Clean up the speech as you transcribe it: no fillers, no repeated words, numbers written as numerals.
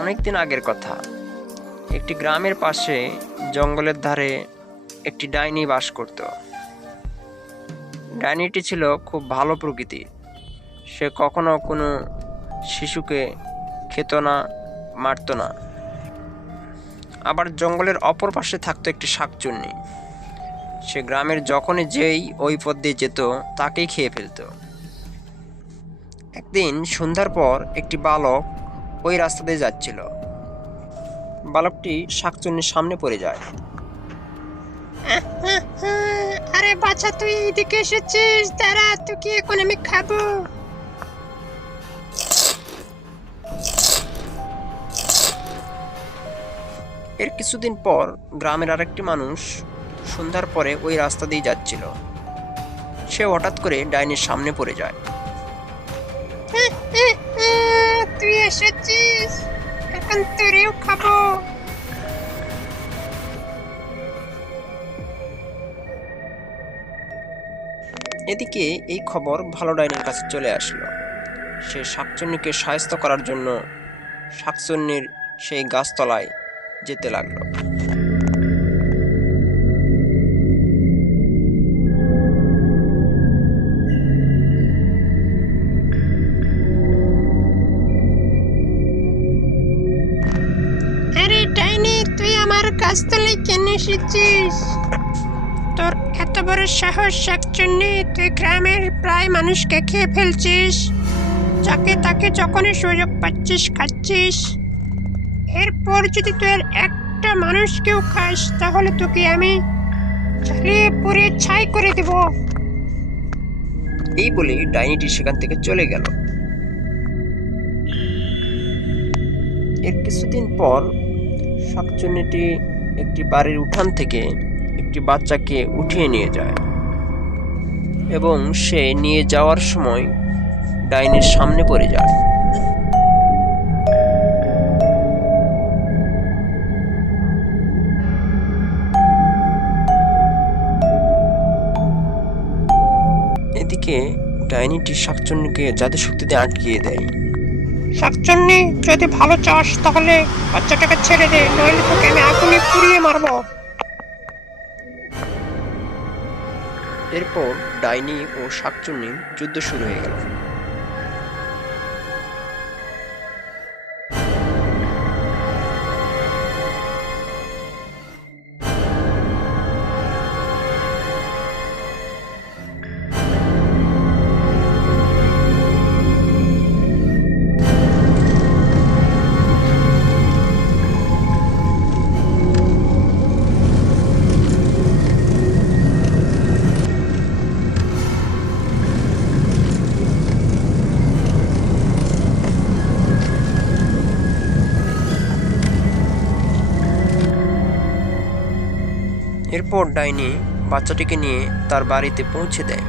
অনেকদিন আগের কথা। একটি গ্রামের পাশে জঙ্গলের ধারে একটি ডাইনি বাস করত। ডাইনিটি ছিল খুব ভালো প্রকৃতির। সে কখনো কোনো শিশুকে খেত না, মারত না। আবার জঙ্গলের অপর পাশে থাকতো একটি শাকচুন্নি। সে গ্রামের যখনই যেই ওই পথ দিয়ে যেত তাকেই খেয়ে ফেলত। একদিন সন্ধ্যার পর একটি বালক ওই রাস্তা দিয়ে যাচ্ছিল। বালকটি শাকচুন্নির সামনে পড়ে যায়। আরে বাচ্চা, তুই এদিকে এসেছিস? দাঁড়া, তোকে এখন আমি খাবো। এর কিছুদিন পর গ্রামের আরেকটি মানুষ সন্ধ্যার পরে ওই রাস্তা দিয়ে যাচ্ছিল। সে হঠাৎ করে ডাইনির সামনে পড়ে যায়। তুই এসেছিস, এখন তোরেও খাবো। এদিকে এই খবর ভালো ডাইনির কাছে চলে আসলো। সে শাকচুন্নিকে সাহায্য করার জন্য শাকচুন্নির সেই গাছতলায় যেতে লাগলো। আরে ডাইনি, তুই আমার গাছতলায় কেন এসেছিস? তোর এত বড় সাহস শাকচুন্নি! তুই গ্রামের প্রায় মানুষকে খেয়ে ফেলছিস, যাকে তাকে যখনই সুযোগ পাচ্ছিস খাচ্ছিস। এরপর যদি তুই আর একটা মানুষকেও খাস, তাহলে তোকে আমি জ্বালিয়ে পুড়ে ছাই করে দেব। এই বলে ডাইনিটি সেখান থেকে চলে গেল। এর কিছুদিন পর শাকচুন্নিটি একটি বাড়ির উঠান থেকে একটি বাচ্চাকে উঠিয়ে নিয়ে যায় এবং সে নিয়ে যাওয়ার সময় ডাইনির সামনে পড়ে যায়। এদিকে ডাইনিটি শাকচুন্নিকে জাদু শক্তি দিয়ে আটকিয়ে দেয়। শাকচুন্নি, যদি ভালো চাস তাহলে বাচ্চাটাকে ছেড়ে দে, নইলে তোকে আমি আগুনে পুড়িয়ে মারবো। এরপর ডাইনি ও শাকচুন্নির যুদ্ধ শুরু হয়ে গেল। এরপর ডাইনি বাচ্চাটিকে নিয়ে তার বাড়িতে পৌঁছে দেয়।